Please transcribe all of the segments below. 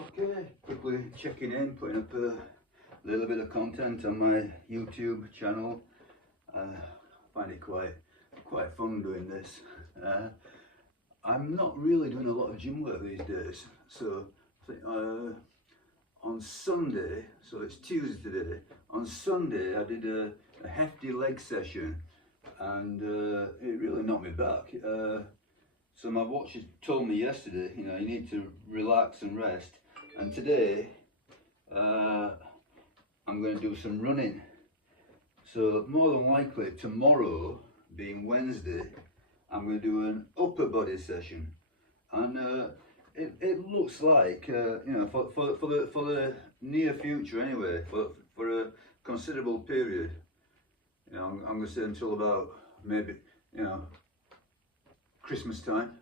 Okay, quickly checking in, putting up a little bit of content on my YouTube channel. I find it quite fun doing this. I'm not really doing a lot of gym work these days, so I think, on Sunday, so it's Tuesday today, on Sunday I did a hefty leg session and it really knocked me back. So my watch told me yesterday, you need to relax and rest. And today, I'm going to do some running. So more than likely tomorrow, being Wednesday, I'm going to do an upper body session. And it looks like, for the near future anyway, for a considerable period, I'm going to say until about maybe, Christmas time.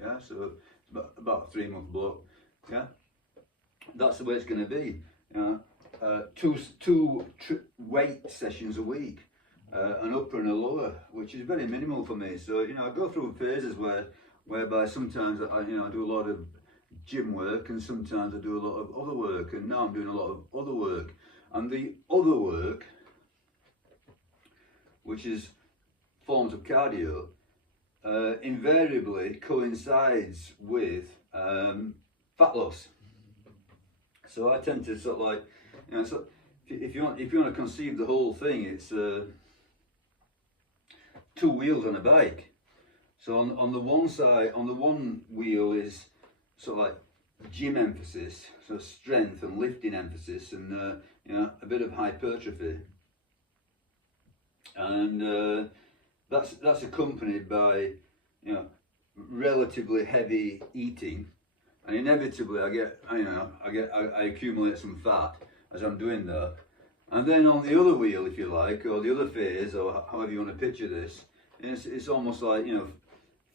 Yeah, so it's about a 3-month block. Yeah. That's the way it's going to be. Two weight sessions a week, an upper and a lower, which is very minimal for me. So I go through phases whereby sometimes I do a lot of gym work and sometimes I do a lot of other work, and now I'm doing a lot of other work. And the other work, which is forms of cardio, invariably coincides with fat loss. So I tend to sort of like, so if you want to conceive the whole thing, it's 2 wheels on a bike. So on the one side, on the one wheel is sort of like gym emphasis, so strength and lifting emphasis, and a bit of hypertrophy, and that's accompanied by relatively heavy eating. And inevitably I accumulate some fat as I'm doing that. And then on the other wheel, if you like, or the other phase, or however you want to picture this, it's almost like,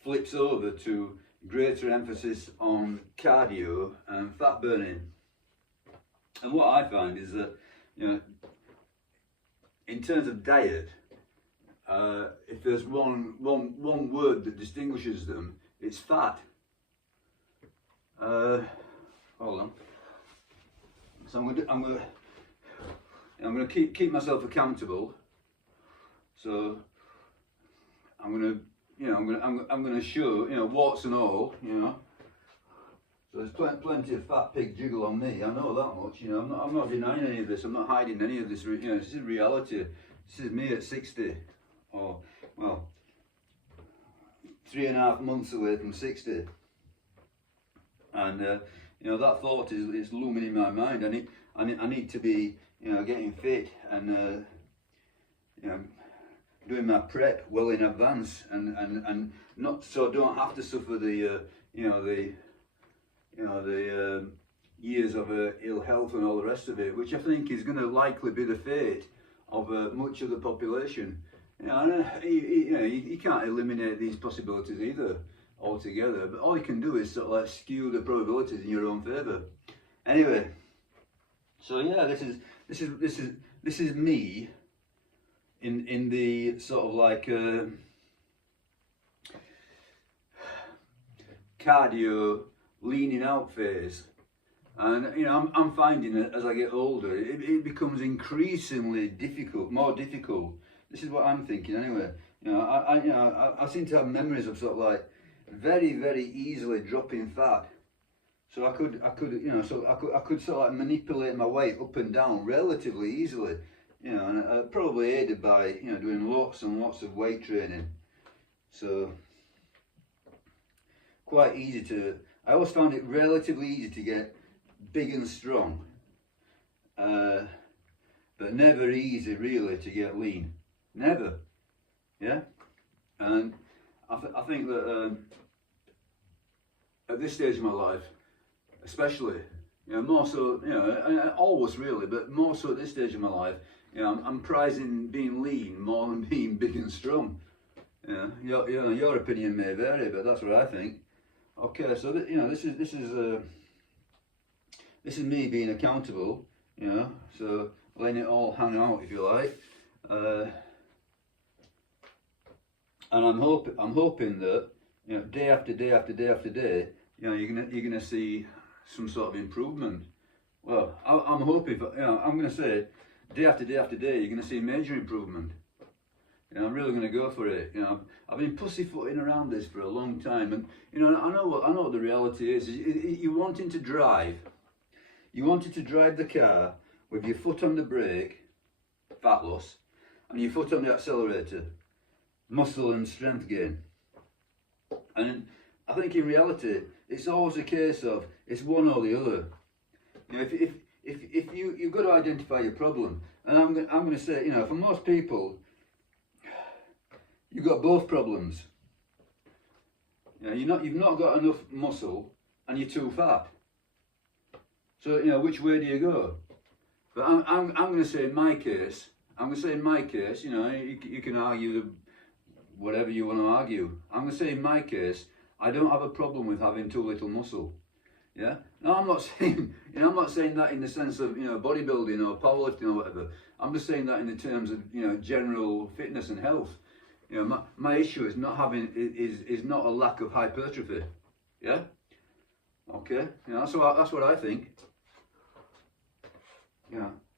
flips over to greater emphasis on cardio and fat burning. And what I find is that, in terms of diet, if there's one word that distinguishes them, it's fat. Hold on. So I'm gonna keep myself accountable. So I'm gonna show warts and all. So there's plenty of fat pig jiggle on me. I know that much. I'm not denying any of this. I'm not hiding any of this. This is reality. This is me at 60, or well, 3.5 months away from 60. And that thought is looming in my mind. I need to be getting fit and doing my prep well in advance, and not so don't have to suffer the years of ill health and all the rest of it, which I think is going to likely be the fate of much of the population. You can't eliminate these possibilities either altogether, but all you can do is sort of like skew the probabilities in your own favour. Anyway, so yeah, this is me in the sort of like cardio leaning out phase, and I'm finding that as I get older, it becomes increasingly more difficult. This is what I'm thinking anyway. I seem to have memories of sort of like very, very easily dropping fat. So I could sort of like manipulate my weight up and down relatively easily, and probably aided by doing lots and lots of weight training. So quite easy to. I always found it relatively easy to get big and strong, but never easy really to get lean. Never, yeah. And I think that at this stage of my life, especially, more so, always really, but more so at this stage of my life, I'm prizing being lean more than being big and strong. Your opinion may vary, but that's what I think. Okay, so this is me being accountable, so letting it all hang out, if you like. And I'm hoping that day after day after day after day, you're gonna see some sort of improvement. Well, I'm hoping for, I'm going to say day after day after day, you're going to see major improvement. I'm really going to go for it. I've been pussyfooting around this for a long time, and I know what the reality is. You wanting to drive the car with your foot on the brake, fat loss, and your foot on the accelerator, muscle and strength gain. And I think in reality, it's always a case of it's one or the other. If you've got to identify your problem, and I'm going to say, for most people, you've got both problems. You've not got enough muscle, and you're too fat. So which way do you go? But I'm going to say in my case, you can argue whatever you want to argue. I'm going to say in my case, I don't have a problem with having too little muscle. Yeah. Now I'm not saying that in the sense of bodybuilding or powerlifting or whatever. I'm just saying that in the terms of general fitness and health. My issue is not not a lack of hypertrophy. Yeah. Okay. That's what I think.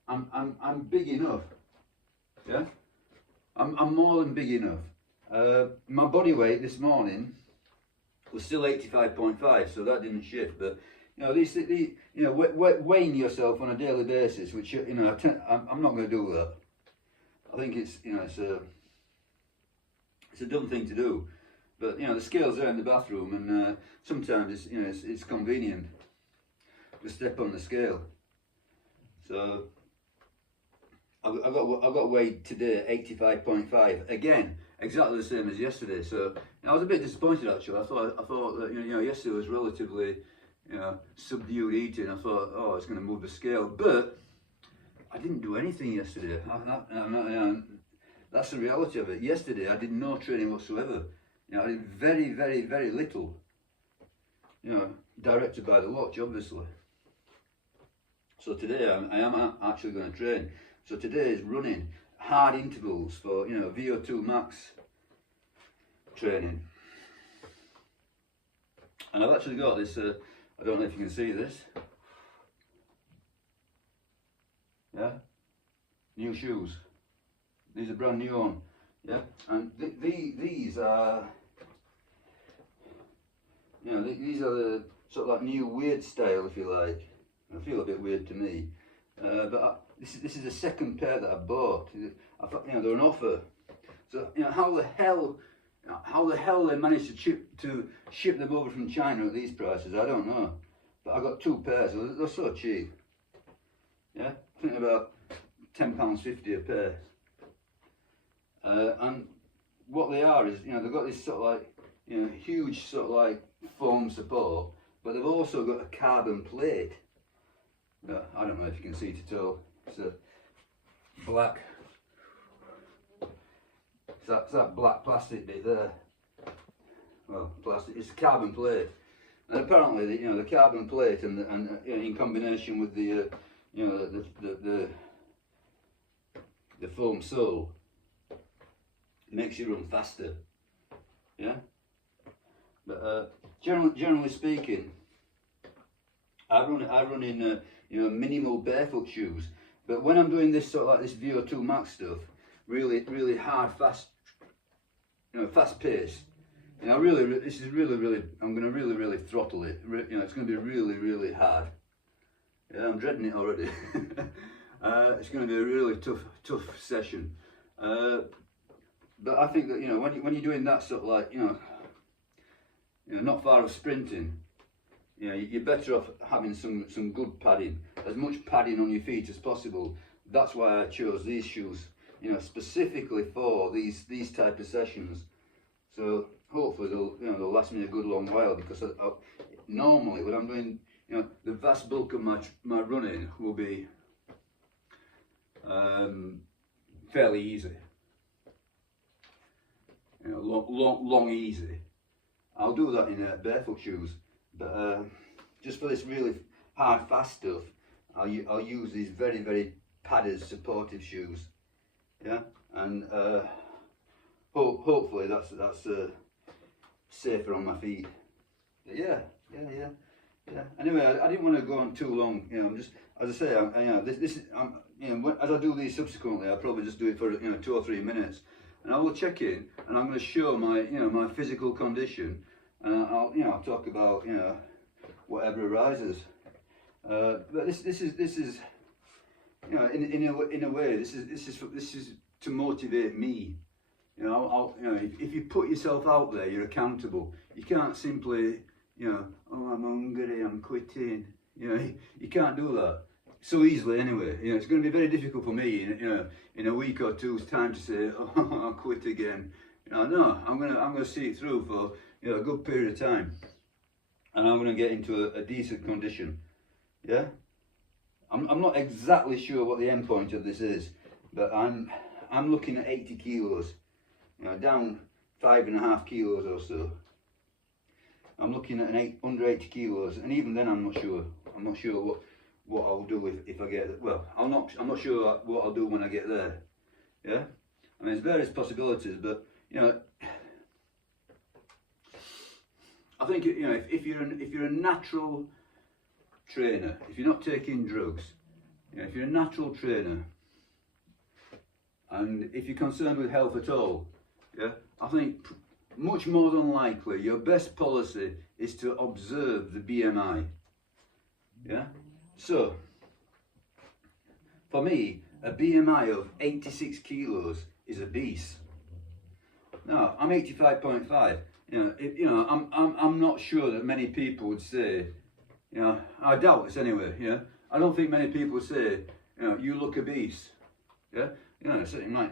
I'm big enough. Yeah. I'm more than big enough. My body weight this morning was still 85.5, so that didn't shift. But weighing yourself on a daily basis, which I'm not going to do that. I think it's a dumb thing to do. But the scale's there in the bathroom, and sometimes it's convenient to step on the scale. So I got weighed today 85.5 again, exactly the same as yesterday. So I was a bit disappointed actually. I thought that yesterday was relatively subdued eating. I thought, oh, it's going to move the scale, but I didn't do anything yesterday. That's the reality of it. Yesterday I did no training whatsoever. I did very, very, very little. Directed by the watch, obviously. So today I am actually going to train. So today is running hard intervals for VO2 max training. And I've actually got this. I don't know if you can see this. Yeah, new shoes. These are brand new on. Yeah, and these are. These are the sort of like new weird style, if you like. I feel a bit weird to me, but this is the second pair that I bought. I thought they're an offer. So how the hell they managed to ship them over from China at these prices, I don't know. But I got two pairs. They're so cheap. Yeah, I think about £10.50 a pair. And what they are is they've got this sort of like huge sort of like foam support, but they've also got a carbon plate. I don't know if you can see it at all. It's a black. It's that black plastic bit there. Well, plastic. It's a carbon plate, and apparently the carbon plate and in combination with the foam sole makes you run faster. Yeah. But generally speaking, I run in minimal barefoot shoes. But when I'm doing this sort of like this VO2 max stuff, really hard, fast, fast pace, this is really, I'm going to really throttle it. It's going to be really hard. Yeah, I'm dreading it already. It's going to be a really tough session. But I think that when you're doing that sort of like not far of sprinting, you're better off having some good padding, as much padding on your feet as possible. That's why I chose these shoes, specifically for these type of sessions. So hopefully they'll last me a good long while, because normally when I'm doing, the vast bulk of my running will be fairly easy, long easy. I'll do that in barefoot shoes. But just for this really hard, fast stuff, I'll use these very padded, supportive shoes. Yeah, and hopefully that's safer on my feet. But yeah. Yeah. Anyway, I didn't want to go on too long. You know, I'm just, as I say, you know, this is, you know, as I do these subsequently, I'll probably just do it for, you know, 2 or 3 minutes, and I will check in, and I'm going to show my, you know, my physical condition, and I'll, you know, I'll talk about, you know, whatever arises. But this is, you know, in a way, this is to motivate me. You know, you know, if you put yourself out there, you're accountable. You can't simply, you know, oh, I'm hungry, I'm quitting. You know, you can't do that so easily anyway. You know, it's going to be very difficult for me, you know, in a week or two's time to say, oh, I'll quit again. You know, no, I'm gonna see it through for, you know, a good period of time, and I'm gonna get into a decent condition. Yeah, I'm not exactly sure what the end point of this is, but I'm looking at 80 kilos. You know, down 5.5 kilos or so. I'm looking at under 80 kilos, and even then I'm not sure. I'm not sure what I'll do if I get there. Well, I'm not sure what I'll do when I get there. Yeah, I mean, there's various possibilities, but you know, I think, you know, if you're a natural trainer, if you're not taking drugs, you know, if you're a natural trainer, and if you're concerned with health at all, yeah, I think much more than likely your best policy is to observe the BMI. Yeah, so for me, a BMI of 86 kilos is obese. Now I'm 85.5. You know, I'm not sure that many people would say, you know, I doubt this anyway. Yeah, I don't think many people say, you know, you look obese. Yeah. You know, so they might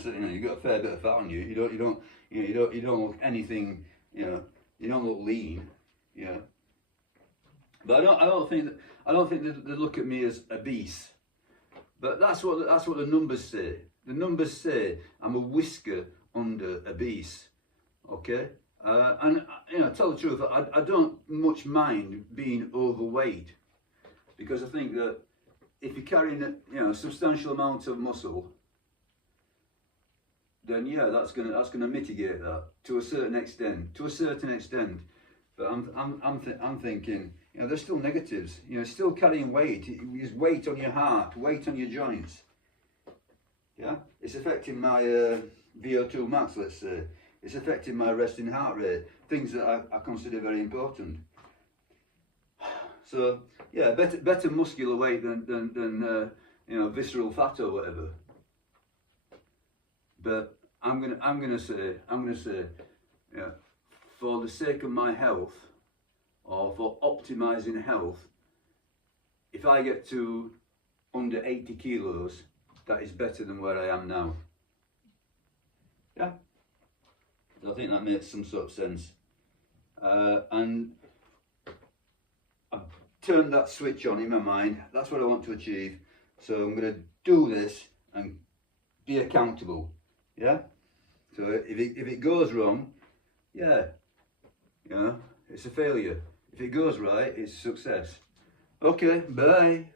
say, you know, you've got a fair bit of fat on you. You don't look anything. You know, you don't look lean. You know, but I don't think they look at me as obese. But that's what the numbers say. The numbers say I'm a whisker under obese. Okay, and you know, tell the truth, I don't much mind being overweight, because I think that if you're carrying a, you know, a substantial amount of muscle, then yeah, that's gonna mitigate that to a certain extent. But I'm thinking, you know, there's still negatives. You know, still carrying weight. There's weight on your heart, weight on your joints. Yeah, it's affecting my VO2 max. Let's say it's affecting my resting heart rate. Things that I consider very important. So yeah, better muscular weight than you know, visceral fat or whatever. But I'm gonna say, yeah, for the sake of my health, or for optimizing health, if I get to under 80 kilos, that is better than where I am now. Yeah, so I think that makes some sort of sense, and I've turned that switch on in my mind. That's what I want to achieve. So I'm going to do this and be accountable. Yeah. So if it goes wrong, yeah, you know, it's a failure. If it goes right, it's a success. Okay, bye.